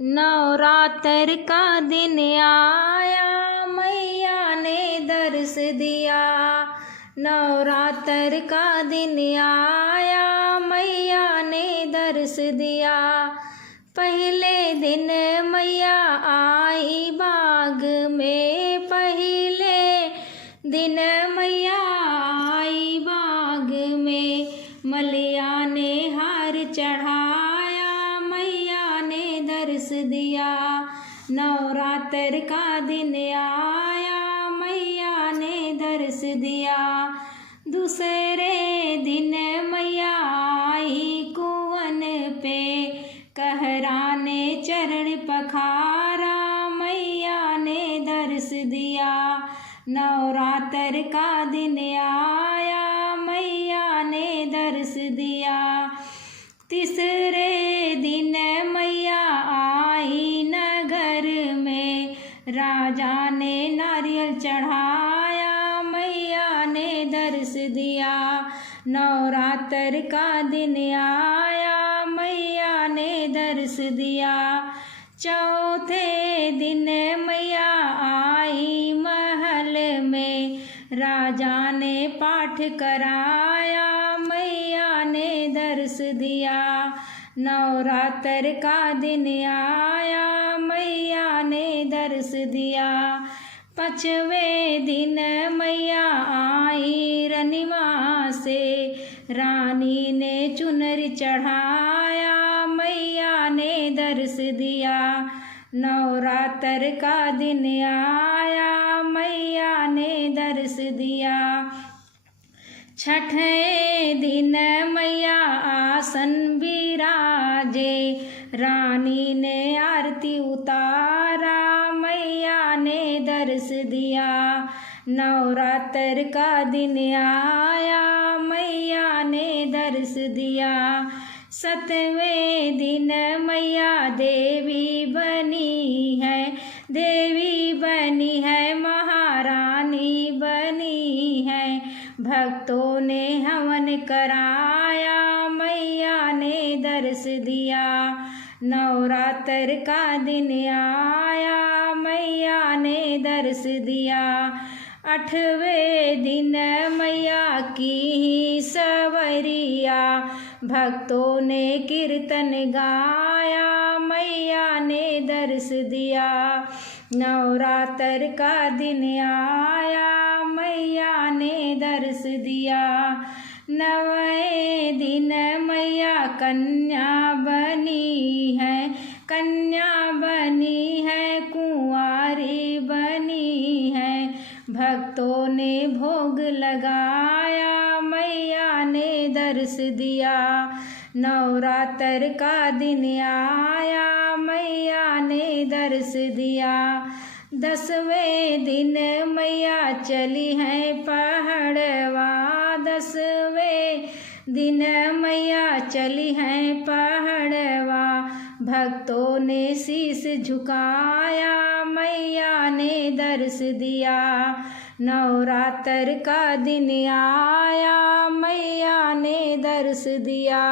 नवरात्र का दिन आया, मैया ने दर्श दिया। नवरात्र का दिन आया, मैया ने दर्श दिया। पहले दिन मैया आई बाग में, पहले दिन मैया आई बाग में। मलिया ने हार चढ़ाया, मैया ने दर्श दिया। नवरात्र का दिन आया, मैया ने दर्श दिया। दूसरे दिन मैया आई कुवन पे, कहराने चरण पखारा, मैया ने दर्श दिया। नवरात्र का दिन आया, मैया ने दर्श दिया। तीसरे दिन मैया आई नगर में, राजा ने नारियल चढ़ाया, मैया ने दर्श दिया। नवरात्र का दिन आया, मैया ने दर्श दिया। चौथे दिन मैया आई महल में, राजा ने पाठ कराया, मैया ने दर्श दिया। नवरात्र का दिन आया, मैया ने दर्श दिया। पाँचवें दिन मैया आई रनिमा से, रानी ने चुनरी चढ़ाया, मैया ने दर्श दिया। नवरात्र का दिन आया, मैया ने दर्श दिया। छठे दिन मैया आसन विराजे, रानी ने आरती उतारा, मैया ने दर्श दिया। नवरात्र का दिन आया, मैया ने दर्श दिया। सातवें दिन मैया देवी बनी है, देवी बनी है, महारानी बनी है। भक्तों ने हवन कराया, मैया ने दर्श दिया। नवरात्र का दिन आया, मैया ने दर्श दिया। आठवें दिन मैया की सवरिया, भक्तों ने कीर्तन गाया, मैया ने दर्श दिया। नवरात्र का दिन आया, मैया ने दर्श दिया। नवें दिन मैया कन्या बनी है, कन्या बनी है, कुंवारी बनी है। भक्तों ने भोग लगाया, मैया ने दर्श दिया। नवरात्र का दिन आया, मैया ने दर्श दिया। 10वें दिन मैया चली है पहाड़वा, 10वें दिन मैया चली है पहाड़वा। भक्तों ने शीश झुकाया, मैया ने दर्श दिया। नवरात्र का दिन आया, मैया ने दर्श दिया।